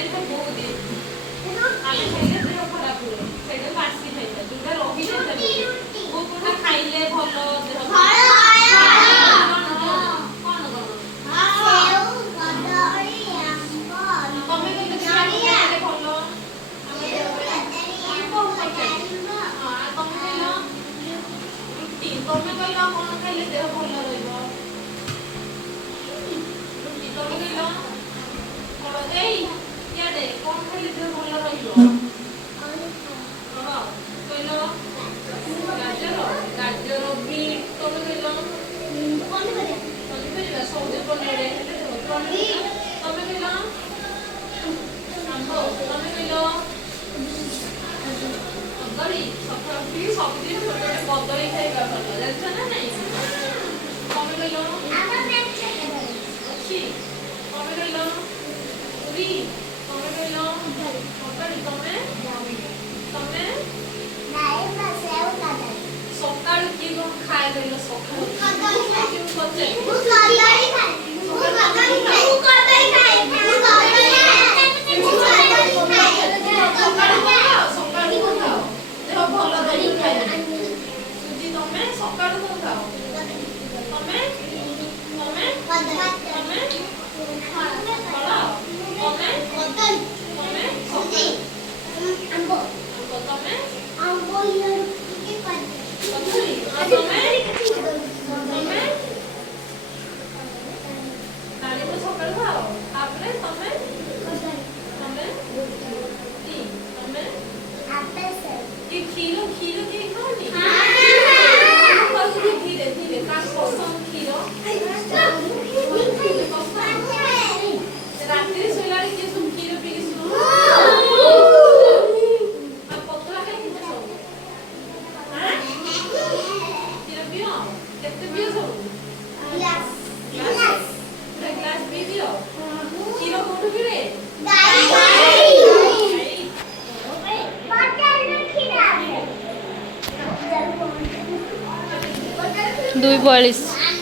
ଯାଇଥିବା ବହୁତ ଦିନ ଆମେ ଖାଇଲେ ଦେହ ଖରାପ ହୁଏ ସେଇଟା ବାସି ଖାଇବା ଯୋଉଟା ରହି ଯାଇଥାଏ କୋଉ କୋଉଟା ଖାଇଲେ ଭଲ ଦେହ ତମେ କହିଲ କଣ ଖାଇଲେ ଦେହ ଭଲ ରହିବ ରୁଟି ତମେ କହିଲ କଣ ଏଇ ଇଆଡେ କଣ ଖାଇଲେ ଦେହ ଭଲ ରହିବ କହିଲ ଗାଜର ଗାଜର ବିଟ୍ ତମେ କହିଲ ପନିପରିବା ସବୁଜ ପନିପରିବା ତମେ କହିଲ ଆମ୍ବ ତମେ କହିଲ କଦଳୀ ସକାଳୁ ଉଠିକି ସବୁଦିନ ଗୋଟେ ଗୋଟେ କଦଳୀ ଖାଇବା ଭଲ ଜାଣିଛ ନା ନାଇଁ ତମେ କହିଲ ଅଛି ତମେ କହିଲ ପୁରୀ ତମେ କହିଲ କଦଳୀ ତମେ ତମେ ସକାଳୁ କିଏ କଣ ଖାଏ କହିଲ ସକାଳୁ ସକାଳୁ କଣ ଖାଅ ତମେ ତମେ ତମେ ଫଳ ତମେ ତମେ ଆମ୍ବ ତମେ କଦଳୀ ତମେ ତମେ ଡାଳିମ୍ବ ସକାଳୁ ଖାଅ ତାପରେ ତମେ ତମେ ତମେ କି କ୍ଷୀର କ୍ଷୀର କିଏ ଖାଅନି ଧୀରେ ଧୀରେ କାଶ ପସନ୍ଦ କ୍ଷୀର ରାତିରେ ଶୋଇଲା ବେଳେ କିଏ ସବୁ କ୍ଷୀର ପିଇକି ଶୁଅ ପତଳା ଖାଇକି ସବୁ କ୍ଷୀର ପିଅ କେତେ ପିଅ ସବୁ ଗ୍ଲାସ ପିଇ ଦିଅ କ୍ଷୀର କୋଉଠୁ ମିଳେ 2:42